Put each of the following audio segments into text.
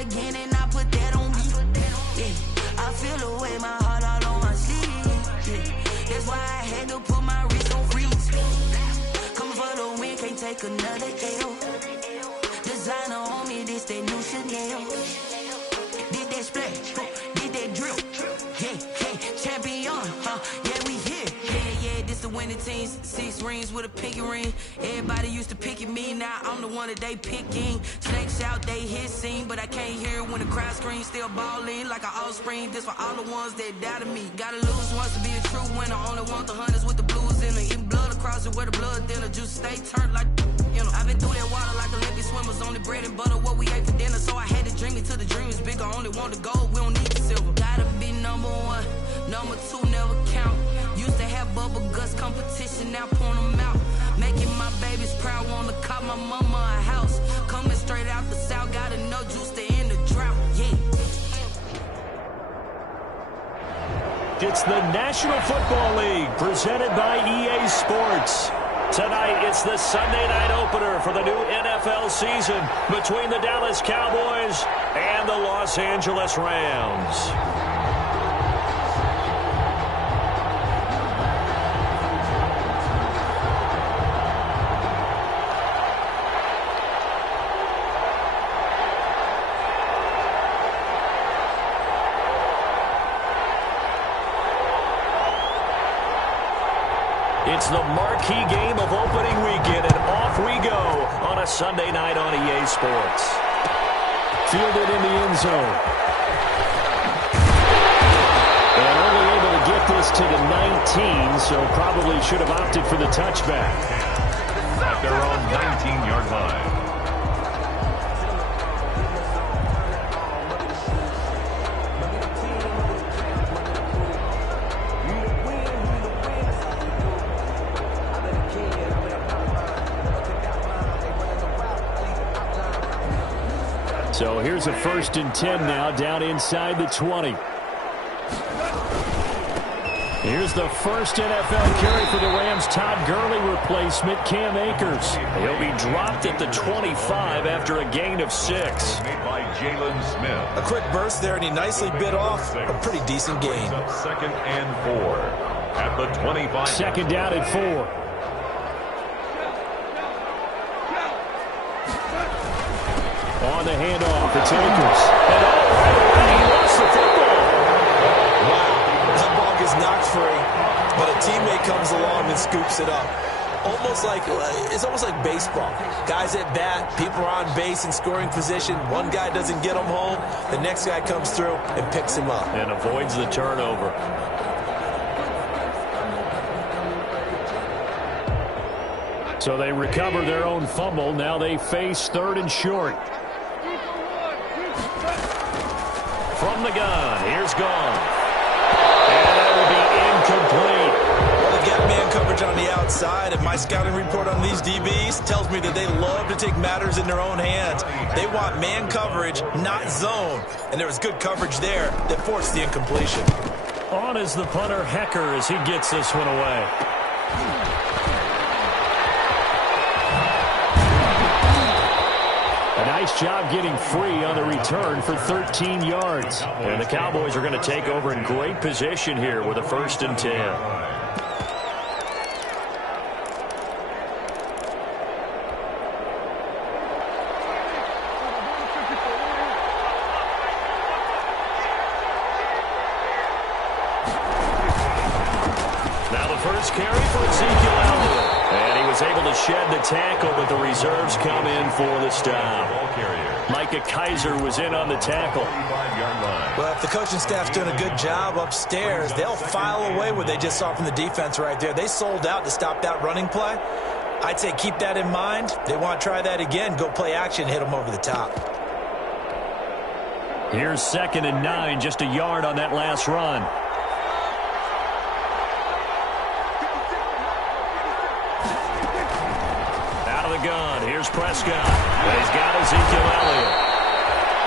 again and I put that on me. Yeah, I feel the way, my heart all on my sleeve. Yeah, that's why I had to put my wrist on freeze. Coming for the win, can't take another L. Designer on me, this that new Chanel. Did that splash, did that drip. Yeah, champion, yeah, we here. Yeah, this the winning teams. 6 rings with a pinky ring. Everybody used to picking me, now I'm the one that they picking. Snakes out, they hit scene, but I can't hear it when the crowd screams. Still balling like an offspring. This for all the ones that doubted me. Gotta lose once to be a true winner. Only want the hunters with the blues in it. Eating blood across it where the blood thinner. Juice stay turned like, you know. I've been through that water like Olympic swimmers. Only bread and butter, what we ate for dinner. So I had to dream it till the dream is bigger. Only want the gold, we don't need the silver. Gotta be number 1, number 2 never count. Used to have bubble guts competition, now point them out. Making my babies proud, wanna call my mama a house. Coming straight out the south, got enough juice to end the drought, yeah. It's the National Football League, presented by EA Sports. Tonight, it's the Sunday night opener for the new NFL season between the Dallas Cowboys and the Los Angeles Rams. It's the marquee game of opening weekend, and off we go on a Sunday night on EA Sports. Fielded in the end zone. And only able to get this to the 19, so probably should have opted for the touchback. At their own 19-yard line. So here's a 1st and 10 now, down inside the 20. Here's the first NFL carry for the Rams' Todd Gurley replacement, Cam Akers. He'll be dropped at the 25 after a gain of 6. Made by Jalen Smith. A quick burst there, and he nicely bit off a pretty decent gain. 2nd and 4 at the 25. 2nd down and 4. On the handoff, it's Akers. And right away, he lost the football. Wow, that ball gets knocked free, but a teammate comes along and scoops it up. It's almost like baseball. Guys at bat, people are on base in scoring position. One guy doesn't get him home. The next guy comes through and picks him up. And avoids the turnover. So they recover their own fumble. Now they face 3rd and short. From the gun, here's Gone. And that will be incomplete. Well, they've got man coverage on the outside, and my scouting report on these DBs tells me that they love to take matters in their own hands. They want man coverage, not zone. And there was good coverage there that forced the incompletion. On is the punter, Hecker, as he gets this one away. A nice job getting free on the return for 13 yards. And the Cowboys are going to take over in great position here with a 1st and 10. Now the first carry for Ezekiel Elliott. And he was able to shed the tackle, but the reserves come in for the stop. Micah Kaiser was in on the tackle. Well, if the coaching staff's doing a good job upstairs, they'll file away what they just saw from the defense right there. They sold out to stop that running play. I'd say keep that in mind. They want to try that again. Go play action, hit them over the top. Here's 2nd and 9, just a yard on that last run. Gun. Here's Prescott. He's got Ezekiel Elliott.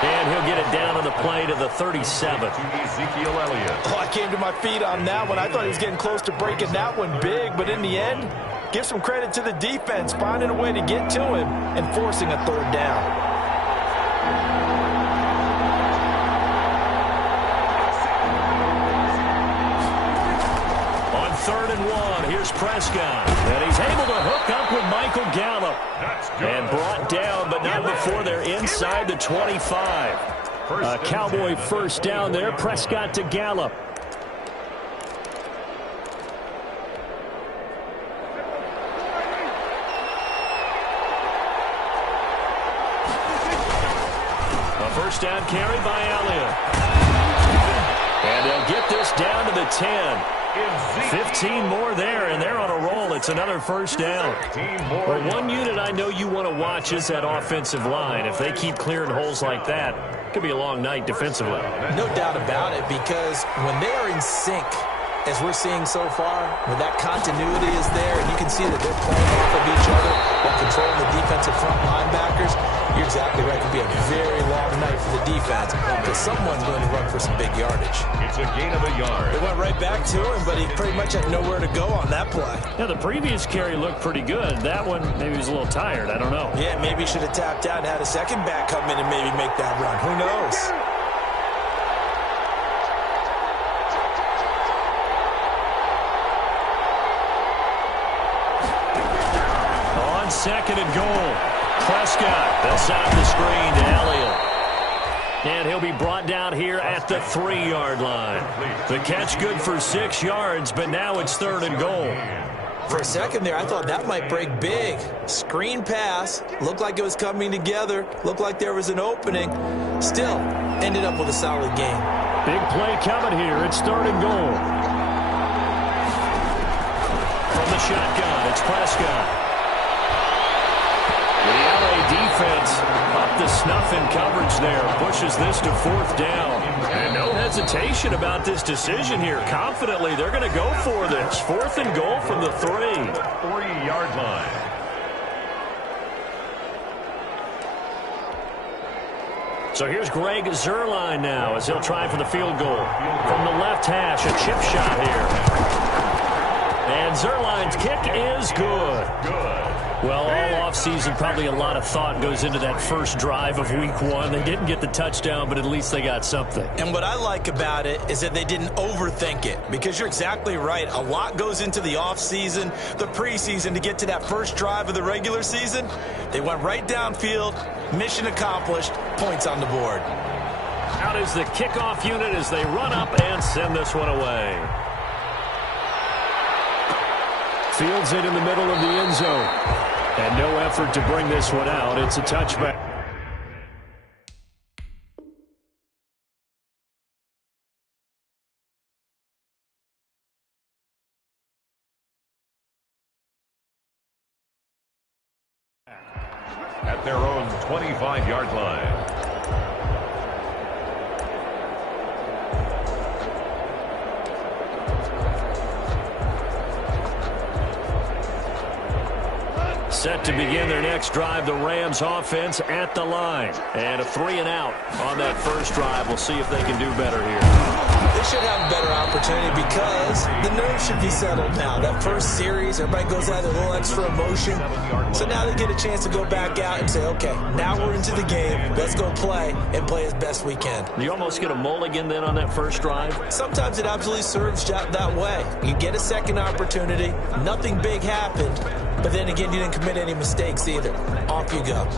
And he'll get it down on the play to the 37. Ezekiel Elliott. Oh, I came to my feet on that one. I thought he was getting close to breaking that one big, but in the end, give some credit to the defense, finding a way to get to him and forcing a 3rd down. Here's Prescott. And he's able to hook up with Michael Gallup. And brought down, but not before they're inside the 25. A Cowboy first down there. Prescott to Gallup. First down carry by Elliott. And they'll get this down to the 10. 15 more there, and they're on a roll. It's another first down. Well, one unit I know you want to watch is that offensive line. If they keep clearing holes like that, it could be a long night defensively. No doubt about it, because when they are in sync, as we're seeing so far, when that continuity is there, and you can see that they're playing off of each other while controlling the defensive front linebackers, you're exactly right. It could be a very long night for the defense because someone's going to run for some big yardage. It's a gain of a yard. They went right back to him, but he pretty much had nowhere to go on that play. Yeah, the previous carry looked pretty good. That one, maybe he was a little tired. I don't know. Yeah, maybe he should have tapped out and had a second back come in and maybe make that run. Who knows? Second and goal. Prescott. They'll set up the screen to Elliott. And he'll be brought down here at the 3-yard line. The catch good for 6 yards, but now it's third and goal. For a second there, I thought that might break big. Screen pass. Looked like it was coming together. Looked like there was an opening. Still, ended up with a solid game. Big play coming here. It's third and goal. From the shotgun, it's Prescott. The LA defense up to snuff in coverage there. Pushes this to fourth down. And no hesitation about this decision here. Confidently, they're going to go for this. Fourth and goal from the 3. 3-yard line. So here's Greg Zuerlein now as he'll try for the field goal. From the left hash, a chip shot here. And Zuerlein's kick is good. Well, all offseason, probably a lot of thought goes into that first drive of week 1. They didn't get the touchdown, but at least they got something. And what I like about it is that they didn't overthink it, because you're exactly right. A lot goes into the offseason, the preseason, to get to that first drive of the regular season. They went right downfield, mission accomplished, points on the board. Out is the kickoff unit as they run up and send this one away. Fields it in the middle of the end zone. And no effort to bring this one out. It's a touchback. At their own 25-yard line. Set to begin their next drive, the Rams offense at the line. And a 3-and-out on that first drive. We'll see if they can do better here. They should have a better opportunity because the nerves should be settled now. That first series, everybody goes out with a little extra emotion. So now they get a chance to go back out and say, okay, now we're into the game. Let's go play and play as best we can. You almost get a mulligan then on that first drive? Sometimes it absolutely serves that way. You get a second opportunity. Nothing big happened. But then again, you didn't commit any mistakes either. Off you go.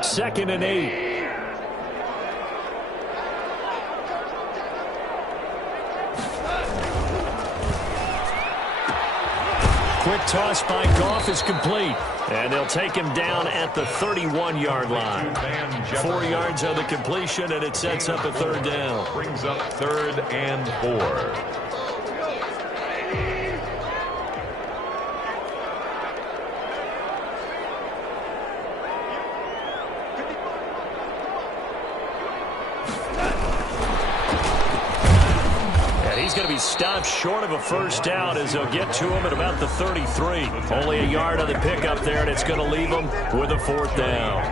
2nd and 8. Quick toss by Goff is complete. And they'll take him down at the 31-yard line. 4 yards on the completion, and it sets up a third down. Brings up 3rd and 4. He's going to be stopped short of a first down as they'll get to him at about the 33. Only a yard on the pickup there, and it's going to leave him with a 4th down.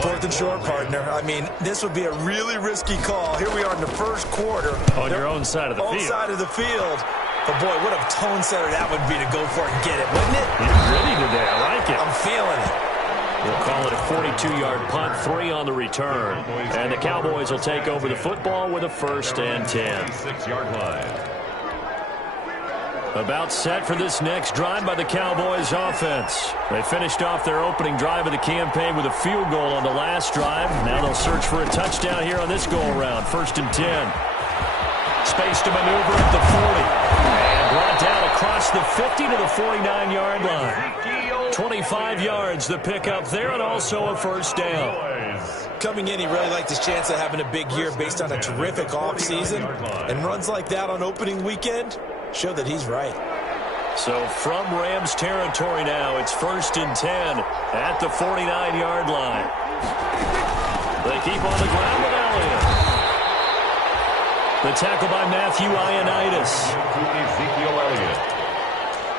4th and short, partner. I mean, this would be a really risky call. Here we are in the first quarter. On your own side of the field. Own side of the field. But, boy, what a tone setter that would be to go for it and get it, wouldn't it? He's ready today. I like it. I'm feeling it. We'll call it a 42-yard punt, 3 on the return. And the Cowboys will take over the football with a 1st and 10. 6-yard line. About set for this next drive by the Cowboys offense. They finished off their opening drive of the campaign with a field goal on the last drive. Now they'll search for a touchdown here on this go-around. 1st and 10. Space to maneuver at the 40. And brought down across the 50 to the 49-yard line. 25 yards the pickup there, and also a first down. Coming in, he really liked his chance of having a big year based on a terrific offseason. And runs like that on opening weekend show that he's right. So from Rams territory now, it's 1st and 10 at the 49-yard line. They keep on the ground with Elliott. The tackle by Matthew Ioannidis. Ezekiel Elliott.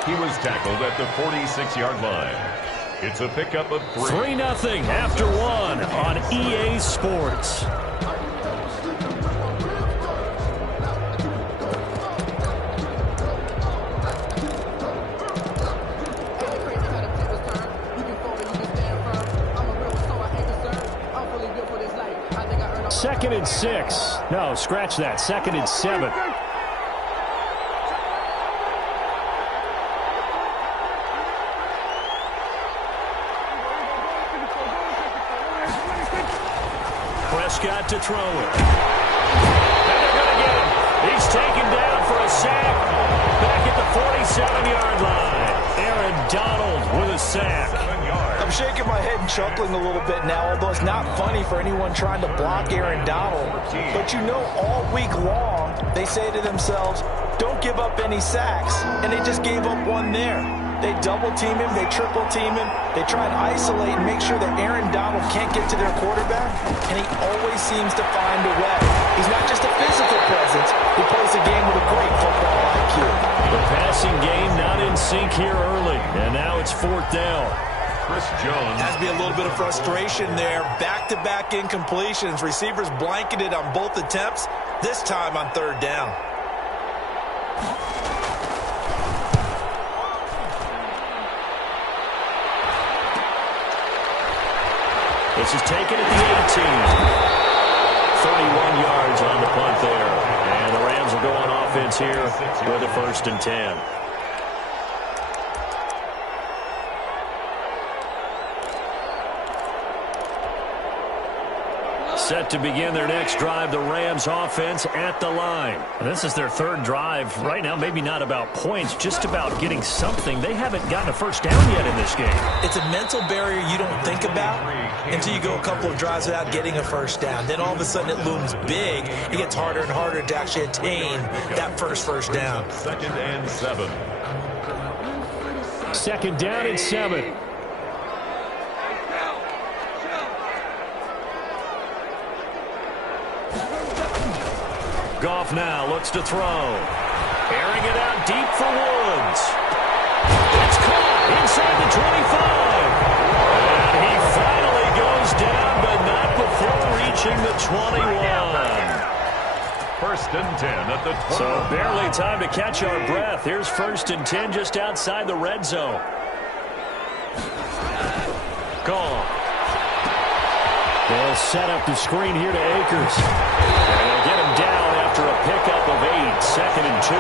He was tackled at the 46-yard line. It's a pickup of 3. 3-0 after 1 on EA Sports. Second and 6. No, scratch that. 2nd and 7. Prescott to throw it. And they're going to get him. He's taken down for a sack. Back at the 47-yard line. Aaron Donald with a sack. I'm shaking my head and chuckling a little bit now, although it's not funny for anyone trying to block Aaron Donald. But you know, all week long, they say to themselves, don't give up any sacks. And they just gave up one there. They double-team him, they triple-team him. They try and isolate and make sure that Aaron Donald can't get to their quarterback, and he always seems to find a way. He's not just a physical presence. He plays the game with a great football IQ. The passing game not in sync here early, and now it's 4th down. Chris Jones. Has to be a little bit of frustration there. Back-to-back incompletions. Receivers blanketed on both attempts, this time on 3rd down. This is taken at the 18. 31 yards on the punt there. And the Rams will go on offense here with a 1st and 10. Set to begin their next drive, the Rams offense at the line. And this is their 3rd drive. Right now, maybe not about points, just about getting something. They haven't gotten a first down yet in this game. It's a mental barrier you don't think about until you go a couple of drives without getting a first down. Then all of a sudden it looms big. It gets harder and harder to actually attain that first down. 2nd and 7. 2nd down and 7. Goff now looks to throw. Airing it out deep for Woods. It's caught inside the 25. And he finally goes down, but not before reaching the 21. 1st and 10 at the 20. So barely time to catch our breath. Here's 1st and 10 just outside the red zone. Gone. They'll set up the screen here to Akers. And they'll get him down after a pickup of 8. 2nd and 2.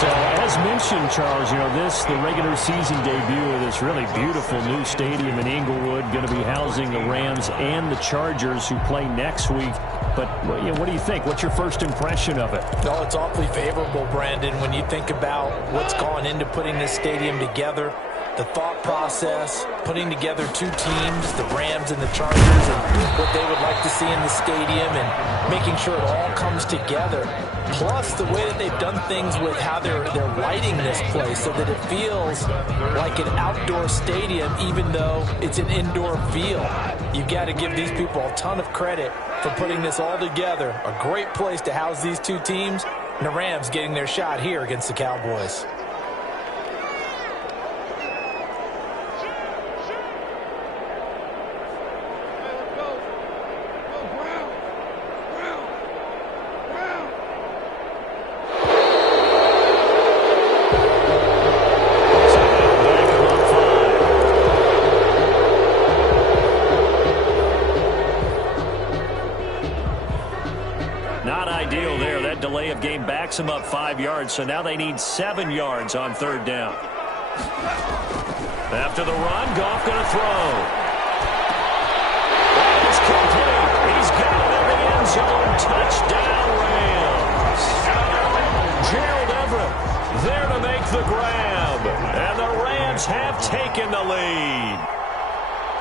So, as mentioned, Charles, you know, the regular season debut of this really beautiful new stadium in Inglewood, going to be housing the Rams and the Chargers who play next week. But you know, what do you think? What's your first impression of it? No, it's awfully favorable, Brandon, when you think about what's gone into putting this stadium together. The thought process, putting together 2 teams, the Rams and the Chargers, and what they would like to see in the stadium, and making sure it all comes together. Plus, the way that they've done things with how they're lighting this place so that it feels like an outdoor stadium, even though it's an indoor feel. You've got to give these people a ton of credit for putting this all together. A great place to house these 2 teams, and the Rams getting their shot here against the Cowboys. consecutive game backs them up 5 yards, so now they need 7 yards on third down. After the run, Goff going to throw. It's complete. He's got it in the end zone. Touchdown, Rams. Gerald Everett there to make the grab. And the Rams have taken the lead.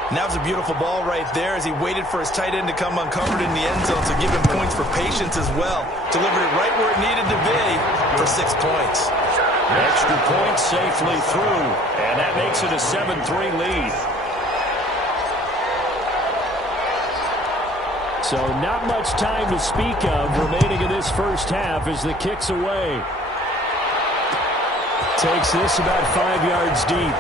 And that was a beautiful ball right there as he waited for his tight end to come uncovered in the end zone, so give him points for patience as well. Delivered it right where it needed to be for 6 points. Extra point safely through, and that makes it a 7-3 lead. So not much time to speak of remaining in this first half as the kick's away. Takes this about 5 yards deep.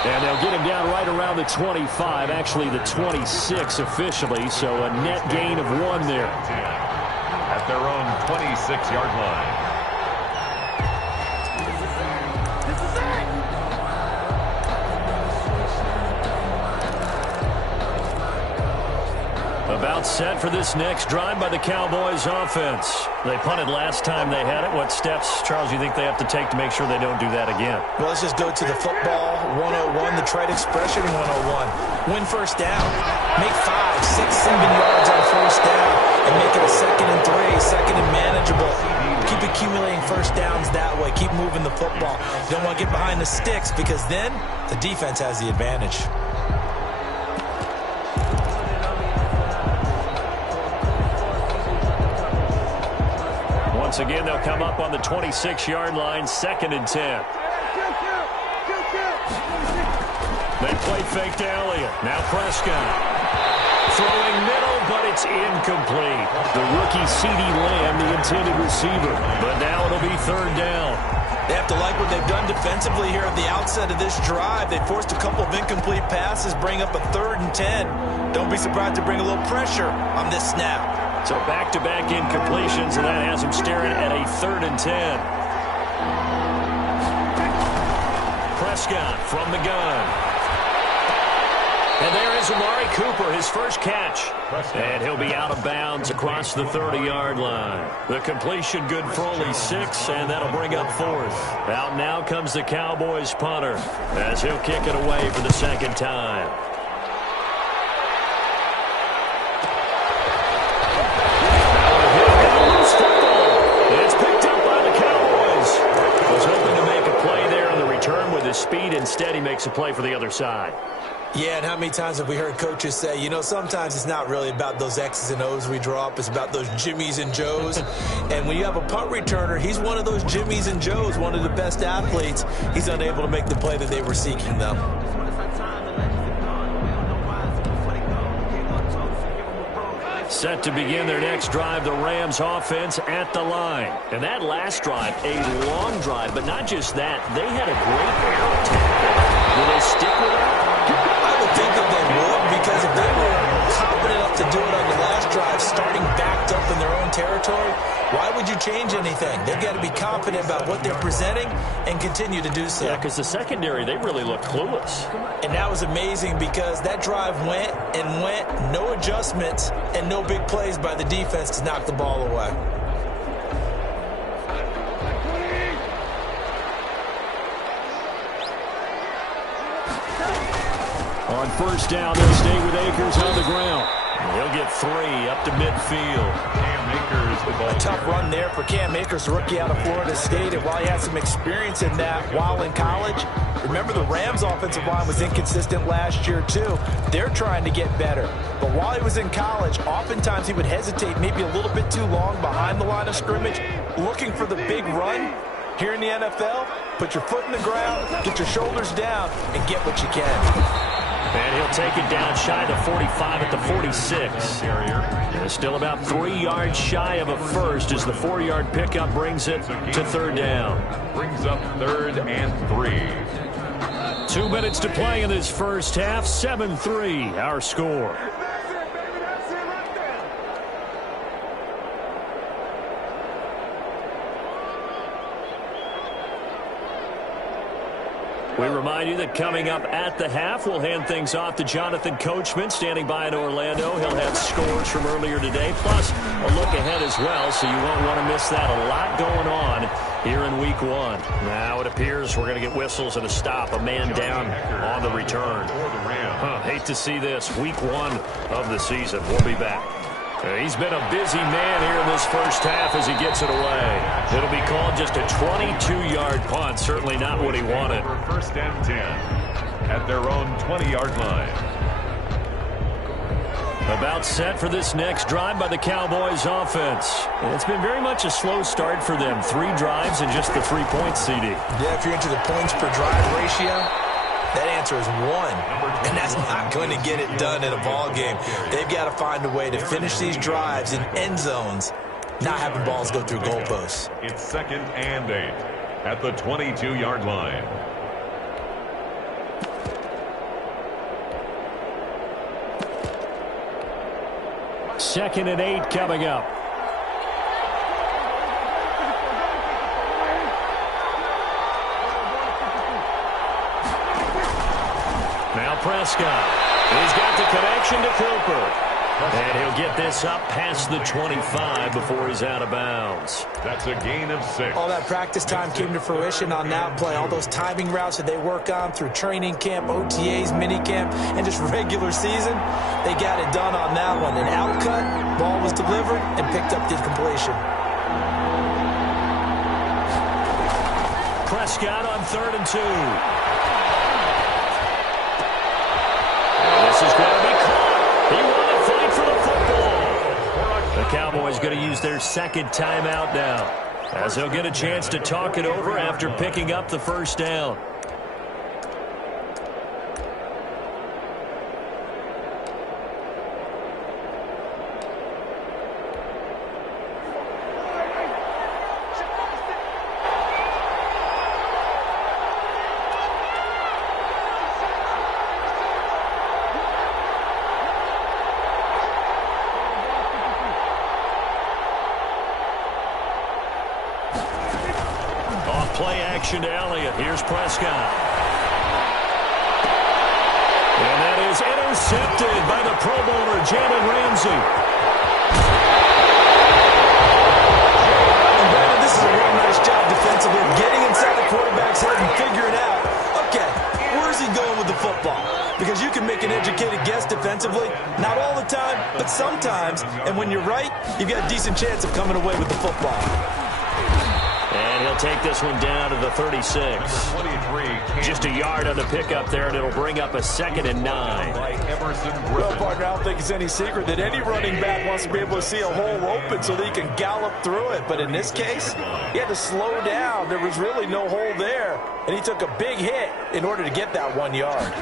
And they'll get him down right around the 25, actually the 26 officially, so a net gain of 1 there. At their own 26-yard line. About set for this next drive by the Cowboys offense. They punted last time they had it. What steps, Charles, you think they have to take to make sure they don't do that again? Well, let's just go to the football 101, the trite expression 101. Win first down. Make 5, 6, 7 yards on first down and make it a 2nd and 3, 2nd and manageable. Keep accumulating first downs that way. Keep moving the football. You don't want to get behind the sticks because then the defense has the advantage. Once again, they'll come up on the 26-yard line, 2nd and 10. They play fake to Elliott. Now Prescott. Throwing middle, but it's incomplete. The rookie CeeDee Lamb, the intended receiver. But now it'll be 3rd down. They have to like what they've done defensively here at the outset of this drive. They forced a couple of incomplete passes, bring up a 3rd and 10. Don't be surprised to bring a little pressure on this snap. So back-to-back incompletions, and that has him staring at a 3rd and 10. Prescott from the gun. And there is Amari Cooper, his first catch. And he'll be out of bounds across the 30-yard line. The completion good for only 6, and that'll bring up 4th. Out now comes the Cowboys punter as he'll kick it away for the 2nd time. It's picked up by the Cowboys. Was hoping to make a play there on the return with his speed. Instead, he makes a play for the other side. Yeah, and how many times have we heard coaches say, you know, sometimes it's not really about those X's and O's we draw up. It's about those Jimmies and Joes. And when you have a punt returner, he's one of those Jimmies and Joes, one of the best athletes. He's unable to make the play that they were seeking, though. Set to begin their next drive, the Rams offense at the line. And that last drive, a long drive, but not just that. They had a great air attack. Will they stick with that? I would think that they would, because if they were confident enough to do it on the last drive, starting backed up in their own territory, why would you change anything? They've got to be confident about what they're presenting and continue to do so. Yeah, because the secondary, they really look clueless. And that was amazing because that drive went and went, no adjustments and no big plays by the defense to knock the ball away. On first down, they'll stay with Akers on the ground. He'll get 3 up to midfield. Cam Akers, the ball. A tough run there for Cam Akers, the rookie out of Florida State. And while he had some experience in that while in college, remember the Rams' offensive line was inconsistent last year too. They're trying to get better. But while he was in college, oftentimes he would hesitate maybe a little bit too long behind the line of scrimmage, looking for the big run. Here in the NFL, put your foot in the ground, get your shoulders down, and get what you can. And he'll take it down shy of the 45 at the 46. And still about 3 yards shy of a first as the 4-yard pickup brings it to 3rd down. Brings up 3rd and 3. 2 minutes to play in this first half. 7-3 our score. We remind you that coming up at the half, we'll hand things off to Jonathan Coachman, standing by in Orlando. He'll have scores from earlier today, plus a look ahead as well, so you won't want to miss that. A lot going on here in Week 1. Now it appears we're going to get whistles and a stop. A man down on the return. Hate to see this. Week 1 of the season. We'll be back. He's been a busy man here in this first half as he gets it away. It'll be called just a 22-yard punt. Certainly not what he wanted. First and 10 at their own 20-yard line. About set for this next drive by the Cowboys offense. And it's been very much a slow start for them. 3 drives and just the 3 points, CD. Yeah, if you're into the points per drive ratio, that answer is 1, and that's not going to get it done in a ball game. They've got to find a way to finish these drives in end zones, not having balls go through goalposts. It's 2nd and 8 at the 22-yard line. Second and 8 coming up. Now Prescott. He's got the connection to Cooper. And he'll get this up past the 25 before he's out of bounds. That's a gain of 6. All that practice time came to fruition on that play. All those timing routes that they work on through training camp, OTAs, minicamp, and just regular season, they got it done on that one. An out cut, ball was delivered, and picked up the completion. Prescott on 3rd and 2. This is going to be caught. He won a fight for the football. The Cowboys going to use their 2nd timeout now, as they'll get a chance to talk it over after picking up the first down. Play action to Elliott. Here's Prescott. And that is intercepted by the Pro Bowler, Jalen Ramsey. And Brandon, this is a real nice job defensively, getting inside the quarterback's head and figuring out, okay, where's he going with the football? Because you can make an educated guess defensively, not all the time, but sometimes. And when you're right, you've got a decent chance of coming away with the football. And he'll take this one down to the 36. Just a yard on the pickup there, and it'll bring up a 2nd and 9. Well, partner, I don't think it's any secret that any running back wants to be able to see a hole open so that he can gallop through it. But in this case, he had to slow down. There was really no hole there, and he took a big hit in order to get that 1 yard.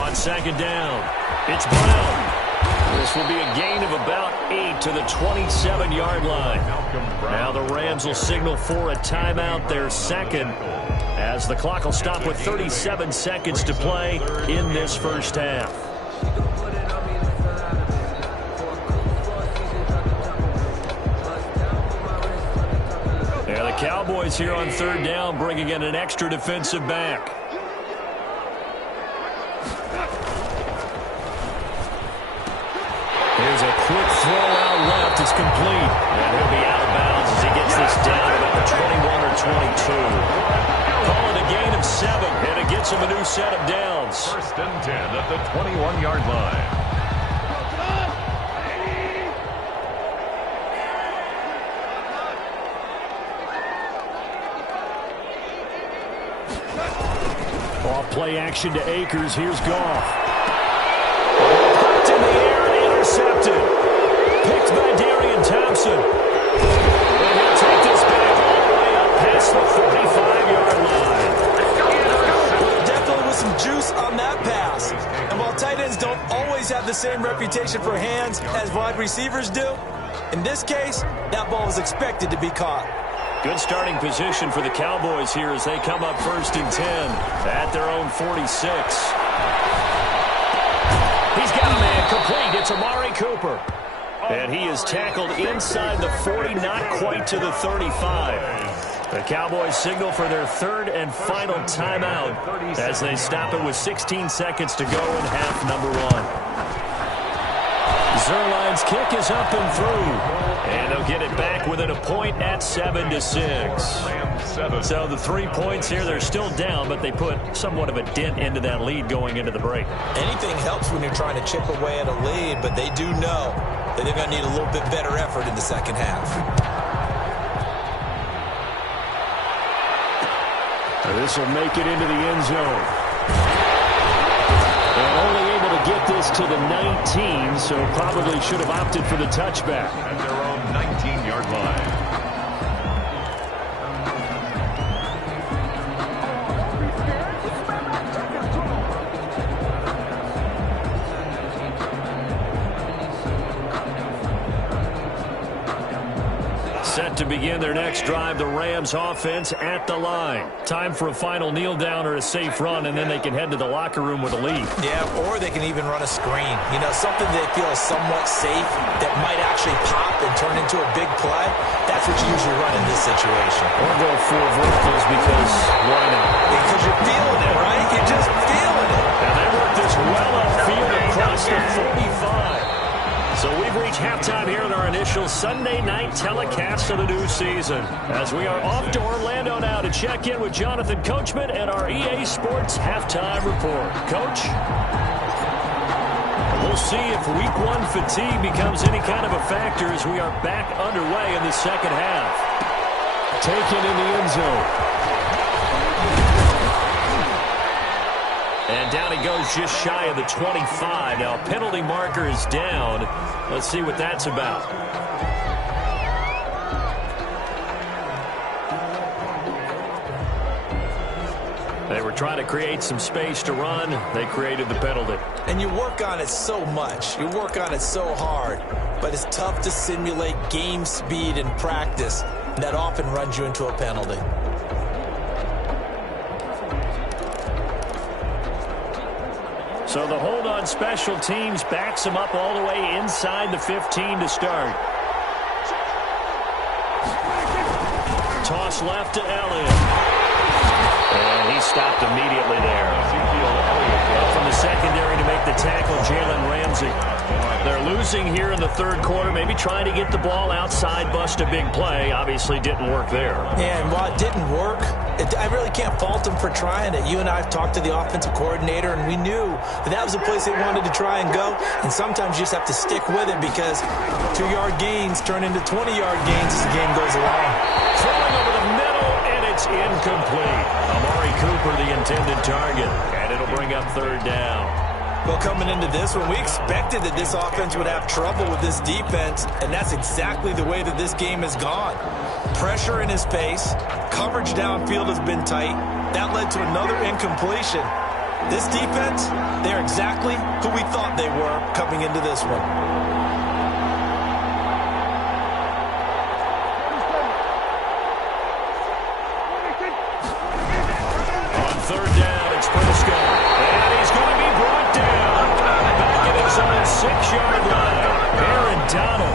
On 2nd down, it's Brown. This will be a gain of about 8 to the 27-yard line. Now the Rams will signal for a timeout, their 2nd, as the clock will stop with 37 seconds to play in this first half. Yeah, the Cowboys here on 3rd down, bringing in an extra defensive back. Here's a quick throw out left. It's complete. And he'll be out of bounds as he gets this down about the 21 or 22. Call it a gain of 7, and it gets him a new set of downs. 1st and 10 at the 21-yard line. Off play action to Akers. Here's Goff. Popped in the air and intercepted. Picked by Darian Thompson. And he'll take this back all the way up past the 45-yard line. Well, definitely was some juice on that pass. And while tight ends don't always have the same reputation for hands as wide receivers do, in this case, that ball was expected to be caught. Good starting position for the Cowboys here as they come up 1st and 10 at their own 46. He's got a man complete. It's Amari Cooper. And he is tackled inside the 40, not quite to the 35. The Cowboys signal for their third and final timeout as they stop it with 16 seconds to go in half number one. Zerline's kick is up and through, and they'll get it back within a point at 7-6. So the 3 points here, they're still down, but they put somewhat of a dent into that lead going into the break. Anything helps when you're trying to chip away at a lead, but they do know that they're going to need a little bit better effort in the second half. This will make it into the end zone. And only able to get this to the 19, so probably should have opted for the touchback. At their own 19-yard line. Set to begin their next drive, the Rams offense at the line. Time for a final kneel down or a safe run, and then they can head to the locker room with a lead. Yeah, or they can even run a screen. You know, something they feel is somewhat safe that might actually pop and turn into a big play. That's what you usually run in this situation. Or go for verticals because why not? Because you're feeling it, right? You're just feeling it. And they work this well upfield across the 45. So we've reached halftime here in our initial Sunday night telecast of the new season. As we are off to Orlando now to check in with Jonathan Coachman and our EA Sports halftime report. Coach? We'll see if week one fatigue becomes any kind of a factor as we are back underway in the second half. Taken in the end zone. And down he goes just shy of the 25. Now, penalty marker is down. Let's see what that's about. They were trying to create some space to run. They created the penalty. And you work on it so much. You work on it so hard. But it's tough to simulate game speed in practice. That often runs you into a penalty. So the hold on special teams backs him up all the way inside the 15 to start. Toss left to Elliott. And he stopped immediately there. Up from the secondary to make the tackle, Jalen Ramsey. They're losing here in the third quarter, maybe trying to get the ball outside, bust a big play. Obviously didn't work there. Yeah, and while it didn't work, I really can't fault them for trying it. You and I have talked to the offensive coordinator, and we knew that was the place they wanted to try and go. And sometimes you just have to stick with it because 2-yard gains turn into 20-yard gains as the game goes along. Throwing over the middle, and it's incomplete. Amari Cooper, the intended target, and it'll bring up third down. Well, coming into this one, we expected that this offense would have trouble with this defense, and that's exactly the way that this game has gone. Pressure in his face, coverage downfield has been tight. That led to another incompletion. This defense, they're exactly who we thought they were coming into this one. On third down, it's Briscoe. And he's going to be brought down. Back at his own 6-yard line. Aaron Donald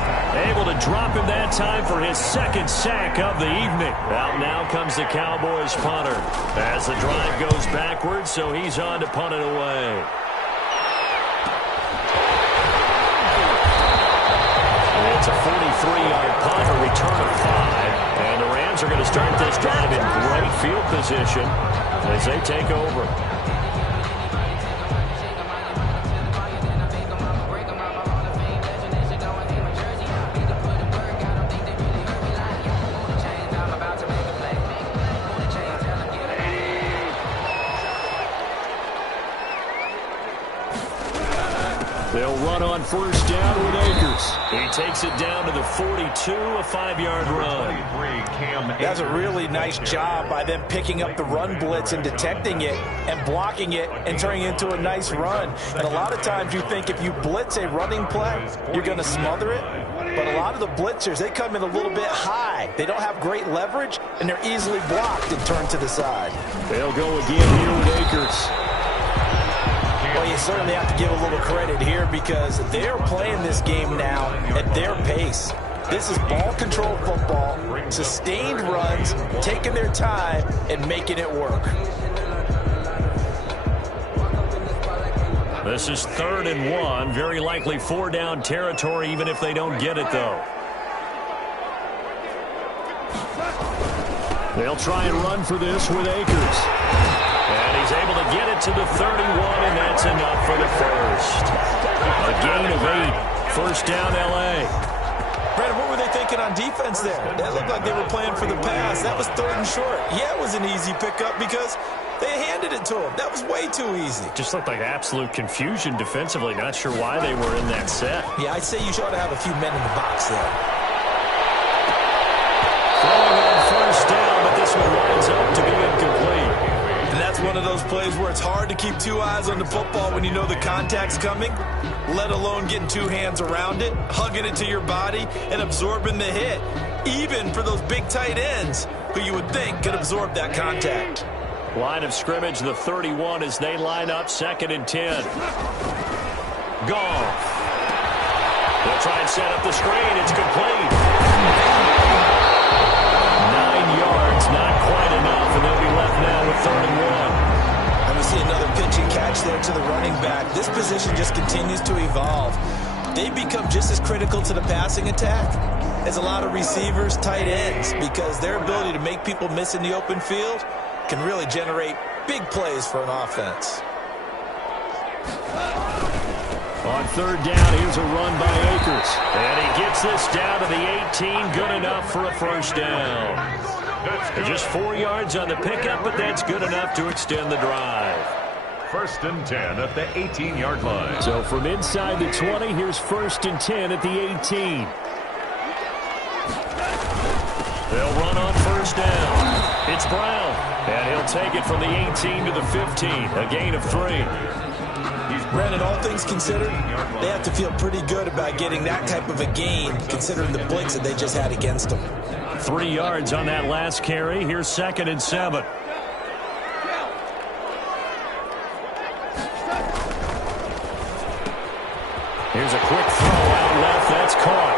able to drop him that time for his second sack of the evening. Out now comes the Cowboys punter as the drive goes backwards, so he's on to punt it away. It's a 43-yard punt, a return of 5. And the Rams are going to start this drive in great field position as they take over. They'll run on first down with Akers. He takes it down to the 42, a 5-yard run. That's a really nice job by them picking up the run blitz and detecting it and blocking it and turning it into a nice run. And a lot of times you think if you blitz a running play, you're going to smother it. But a lot of the blitzers, they come in a little bit high. They don't have great leverage, and they're easily blocked and turned to the side. They'll go again here with Akers. Well, you certainly have to give a little credit here because they're playing this game now at their pace. This is ball control football, sustained runs, taking their time, and making it work. This is 3rd and 1. Very likely 4-down territory, even if they don't get it, though. They'll try and run for this with Akers. And he's able to get it to the 31, and that's enough for the first. A gain of 8. First down, L.A. Brandon, what were they thinking on defense there? That looked like they were playing for the pass. That was 3rd and short. Yeah, it was an easy pickup because they handed it to him. That was way too easy. Just looked like absolute confusion defensively. Not sure why they were in that set. Yeah, I'd say you ought to have a few men in the box there. Throwing on first down, but this one winds up to be incomplete. And that's one of those plays where it's hard to keep 2 eyes on the football when you know the contact's coming, let alone getting 2 hands around it, hugging it to your body, and absorbing the hit, even for those big tight ends who you would think could absorb that contact. Line of scrimmage, the 31 as they line up, 2nd and 10. Goff. They'll try and set up the screen. It's complete. 9 yards, not quite enough, and they'll be left now with 3rd and 1. And we see another pitch and catch there to the running back. This position just continues to evolve. They become just as critical to the passing attack as a lot of receivers, tight ends, because their ability to make people miss in the open field can really generate big plays for an offense. On 3rd down, here's a run by Akers. And he gets this down to the 18. Good enough for a first down. Just 4 yards on the pickup, but that's good enough to extend the drive. 1st and 10 at the 18-yard line. So from inside the 20, here's 1st and 10 at the 18. They'll run on first down. It's Brown, and he'll take it from the 18 to the 15, a gain of 3. Brandon, all things considered, they have to feel pretty good about getting that type of a gain, considering the blitz that they just had against them. 3 yards on that last carry. Here's 2nd and 7. Here's a quick throw out left. That's caught.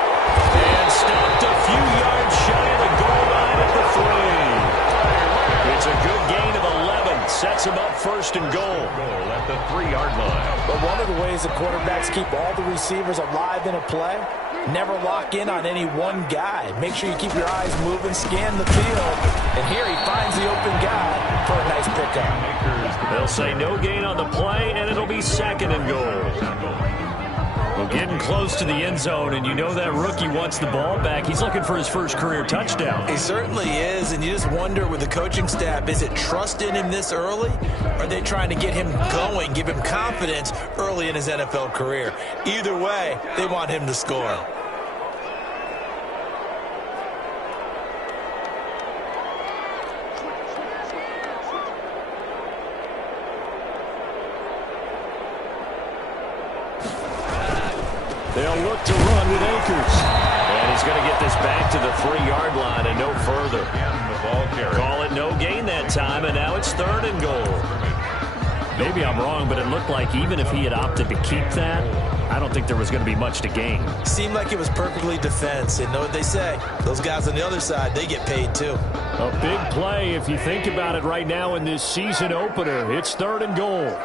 And stopped a few yards shy of the goal line at the 3. It's a good gain of 11. Sets him up 1st and goal. At the 3-yard line. But one of the ways the quarterbacks keep all the receivers alive in a play, never lock in on any one guy. Make sure you keep your eyes moving, scan the field. And here he finds the open guy for a nice pickup. They'll say no gain on the play, and it'll be 2nd and goal. Well, getting close to the end zone, and you know that rookie wants the ball back. He's looking for his first career touchdown. He certainly is, and you just wonder with the coaching staff, is it trust in him this early? Or are they trying to get him going, give him confidence early in his NFL career? Either way, they want him to score. They'll look to run with Akers. And he's going to get this back to the 3-yard line and no further. Call it no gain that time, and now it's 3rd and goal. Maybe I'm wrong, but it looked like even if he had opted to keep that, I don't think there was going to be much to gain. Seemed like it was perfectly defense. And know what they say? Those guys on the other side, they get paid too. A big play if you think about it right now in this season opener. It's 3rd and goal.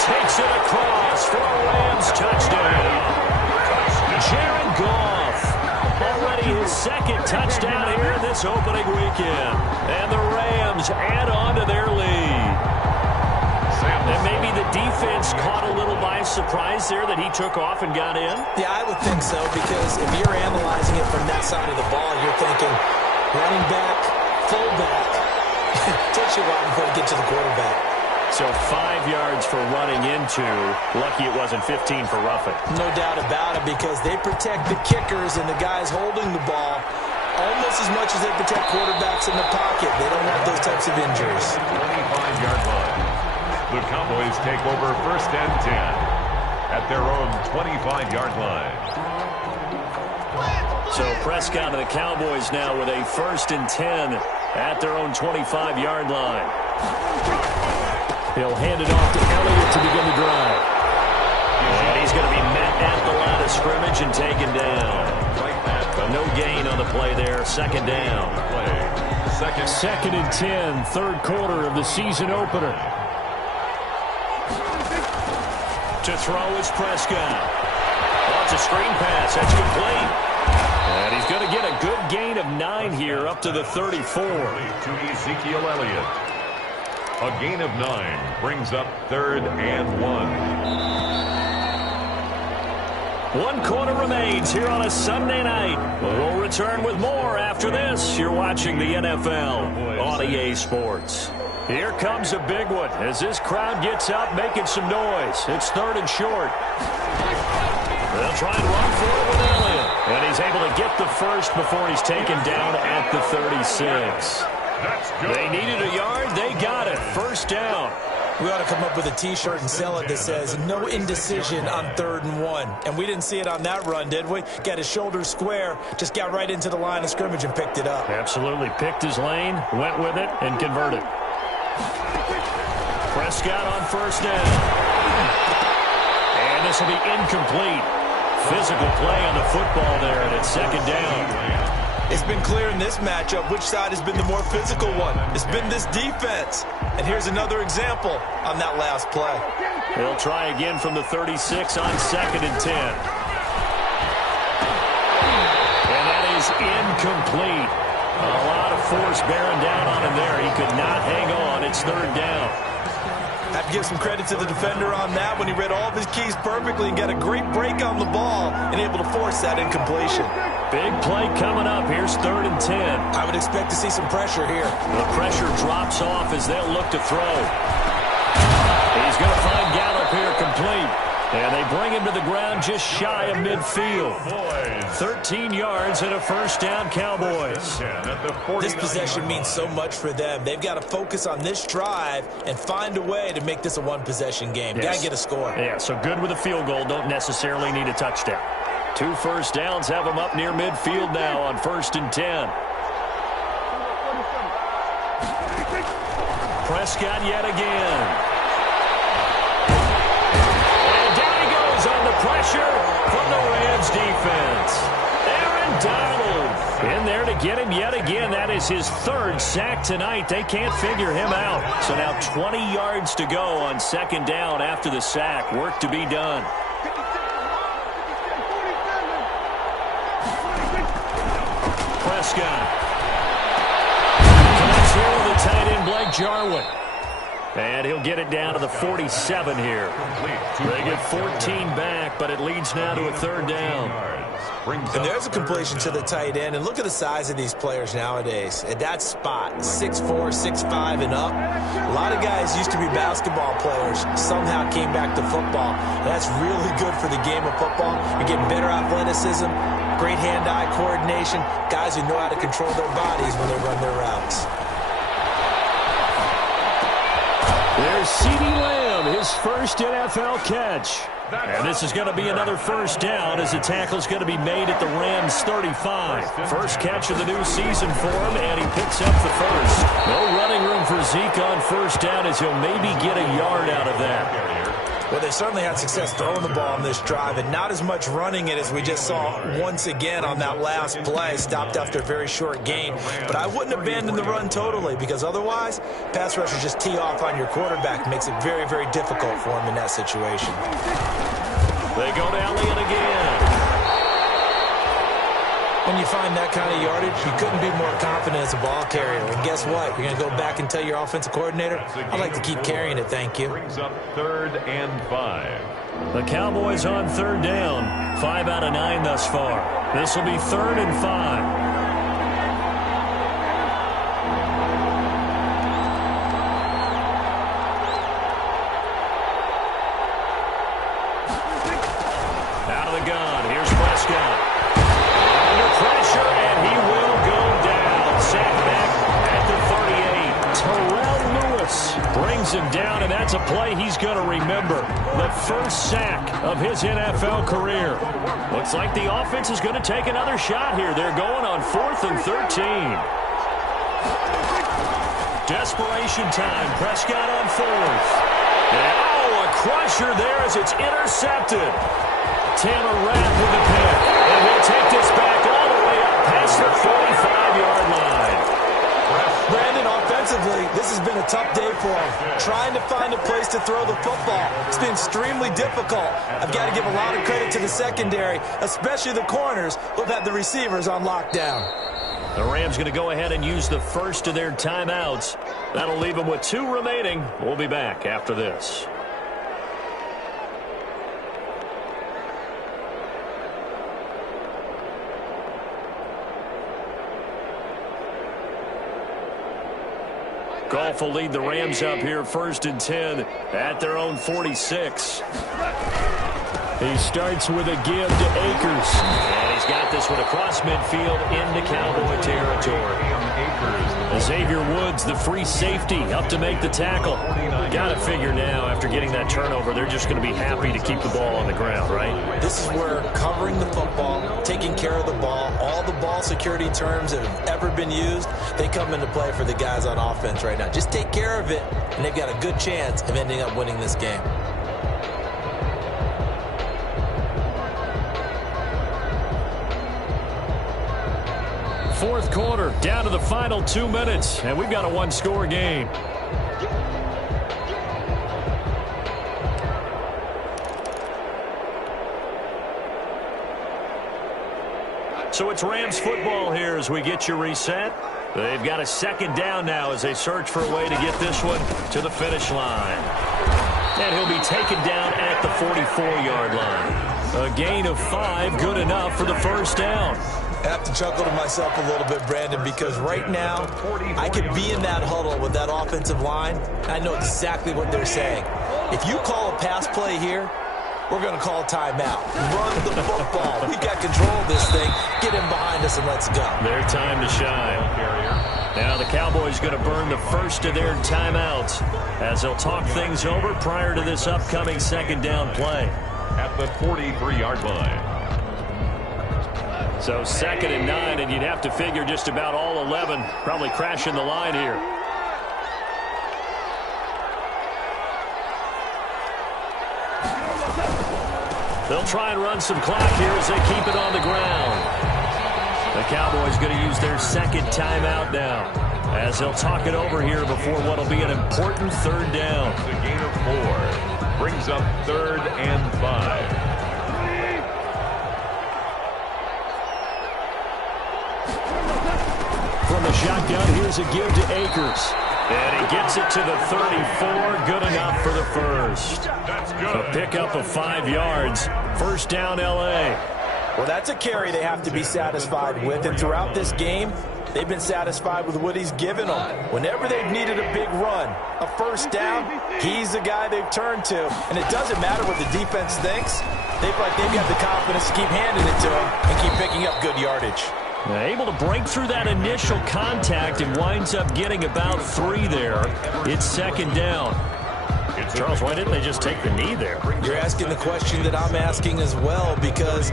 Takes it across for a Rams touchdown. Jared Goff, already his 2nd touchdown here in this opening weekend. And the Rams add on to their lead. And maybe the defense caught a little by surprise there that he took off and got in. Yeah, I would think so, because if you're analyzing it from that side of the ball, you're thinking running back, fullback. Takes you a while before you get to the quarterback. So 5 yards for running into. Lucky it wasn't 15 for roughing. No doubt about it, because they protect the kickers and the guys holding the ball almost as much as they protect quarterbacks in the pocket. They don't want those types of injuries. 25-yard line. The Cowboys take over 1st and 10 at their own 25-yard line. So Prescott and the Cowboys now with a 1st and 10 at their own 25-yard line. He'll hand it off to Elliott to begin the drive. And he's going to be met at the line of scrimmage and taken down. No gain on the play there. Second down. Second and 10, third quarter of the season opener. To throw is Prescott. Oh, it's a screen pass. That's complete. And he's going to get a good gain of 9 here up to the 34. To Ezekiel Elliott. A gain of 9 brings up 3rd and 1. 1 quarter remains here on a Sunday night. We'll return with more after this. You're watching the NFL on EA Sports. Here comes a big one as this crowd gets up making some noise. It's 3rd and short. They'll try and run for it with Elliott. And he's able to get the first before he's taken down at the 36. They needed a yard. They got it. First down. We ought to come up with a T-shirt and sell it that says, no indecision on 3rd and 1. And we didn't see it on that run, did we? Got his shoulders square, just got right into the line of scrimmage and picked it up. Absolutely. Picked his lane, went with it, and converted. Prescott on first down. And this will be incomplete. Physical play on the football there, and it's second down. It's been clear in this matchup which side has been the more physical one. It's been this defense. And here's another example on that last play. They'll try again from the 36 on 2nd and 10. And that is incomplete. A lot of force bearing down on him there. He could not hang on. It's 3rd down. Have to give some credit to the defender on that when he read all of his keys perfectly and got a great break on the ball and able to force that incompletion. Big play coming up. Here's 3rd and 10. I would expect to see some pressure here. The pressure drops off as they'll look to throw. He's going to find Gallup here complete. And they bring him to the ground just shy of midfield. 13 yards and a first down, Cowboys. This possession means so much for them. They've got to focus on this drive and find a way to make this a one-possession game. Yes. Got to get a score. Yeah, so good with a field goal. Don't necessarily need a touchdown. 2 first downs have him up near midfield now on 1st and 10. Prescott yet again. Under pressure from the Rams defense. Aaron Donald in there to get him yet again. That is his 3rd sack tonight. They can't figure him out. So now 20 yards to go on 2nd down after the sack. Work to be done. Prescott. Connects here with the tight end Blake Jarwin. And he'll get it down to the 47 here. They get 14 back, but it leads now to a 3rd down. And there's a completion to the tight end. And look at the size of these players nowadays. At that spot, 6'4", 6'5", and up. A lot of guys used to be basketball players. Somehow came back to football. And that's really good for the game of football. You're getting better athleticism, great hand-eye coordination, guys who know how to control their bodies when they run their routes. There's CeeDee Lamb, his first NFL catch. And this is going to be another first down as the tackle's going to be made at the Rams 35. First catch of the new season for him, and he picks up the first. No running room for Zeke on first down as he'll maybe get a yard out of that. Well, they certainly had success throwing the ball on this drive, and not as much running it as we just saw once again on that last play. Stopped after a very short gain. But I wouldn't abandon the run totally, because otherwise, pass rushers just tee off on your quarterback. Makes it very, very difficult for him in that situation. They go to Elliott again. When you find that kind of yardage, you couldn't be more confident as a ball carrier. And guess what? You're going to go back and tell your offensive coordinator, I'd like to keep carrying it, thank you. Brings up 3rd and 5. The Cowboys on 3rd down. 5 out of 9 thus far. This will be 3rd and 5. Him down, and that's a play he's going to remember. The first sack of his NFL career. Looks like the offense is going to take another shot here. They're going on 4th and 13. Desperation time. Prescott on fourth. And, oh, a crusher there as it's intercepted. Taylor Rapp with the pick. And he'll take this back all the way up past the 45-yard line. Brandon, offensively, this has been a tough day for him. Trying to find a place to throw the football. It's been extremely difficult. I've got to give a lot of credit to the secondary, especially the corners who've had the receivers on lockdown. The Rams going to go ahead and use the first of their timeouts. That'll leave them with 2 remaining. We'll be back after this. Goff will lead the Rams up here 1st and 10 at their own 46. He starts with a give to Akers. And he's got this one across midfield into Cowboy territory. Xavier Woods, the free safety, up to make the tackle. Got to figure now, after getting that turnover, they're just going to be happy to keep the ball on the ground, right? This is where covering the football, taking care of the ball, all the ball security terms that have ever been used, they come into play for the guys on offense right now. Just take care of it, and they've got a good chance of ending up winning this game. Fourth quarter, down to the final 2 minutes, and we've got a 1-score game. So it's Rams football here as we get you reset. They've got a 2nd down now as they search for a way to get this one to the finish line. And he'll be taken down at the 44-yard line. A gain of 5, good enough for the 1st down. I have to chuckle to myself a little bit, Brandon, because right now I could be in that huddle with that offensive line. I know exactly what they're saying. If you call a pass play here, we're going to call a timeout. Run the football. We got control of this thing. Get him behind us and let's go. Their time to shine. Now the Cowboys going to burn the first of their timeouts as they'll talk things over prior to this upcoming 2nd down play. At the 43-yard line. So 2nd and 9, and you'd have to figure just about all 11 probably crashing the line here. They'll try and run some clock here as they keep it on the ground. The Cowboys going to use their 2nd timeout now as they'll talk it over here before what will be an important 3rd down. The gain of 4 brings up 3rd and 5. From the shotgun, here's a give to Akers. And he gets it to the 34. Good enough for the 1st. That's good. A pickup of 5 yards. 1st down, L.A. Well, that's a carry they have to be satisfied with. And throughout this game, they've been satisfied with what he's given them. Whenever they've needed a big run, a 1st down, he's the guy they've turned to. And it doesn't matter what the defense thinks. They've got the confidence to keep handing it to him and keep picking up good yardage. Able to break through that initial contact and winds up getting about 3 there. It's 2nd down. Charles, why didn't they just take the knee there? You're asking the question that I'm asking as well, because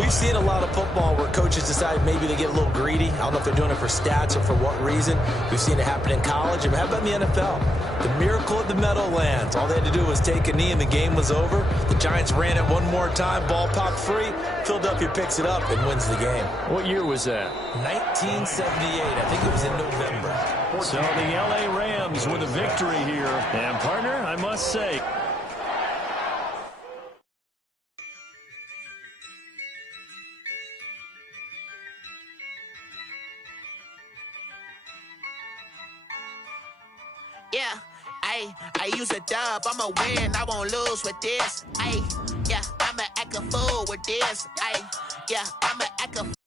we've seen a lot of football where coaches decide maybe they get a little greedy. I don't know if they're doing it for stats or for what reason. We've seen it happen in college. And how about in the NFL? The miracle of the Meadowlands. All they had to do was take a knee and the game was over. The Giants ran it one more time. Ball popped free. Philadelphia picks it up and wins the game. What year was that? 1978. I think it was in November. So the L.A. Rams with a victory here. And, partner, I must say, yeah, I use a dub, I'ma win, I won't lose with this, yeah, I'ma act a fool with this, yeah, I'ma act a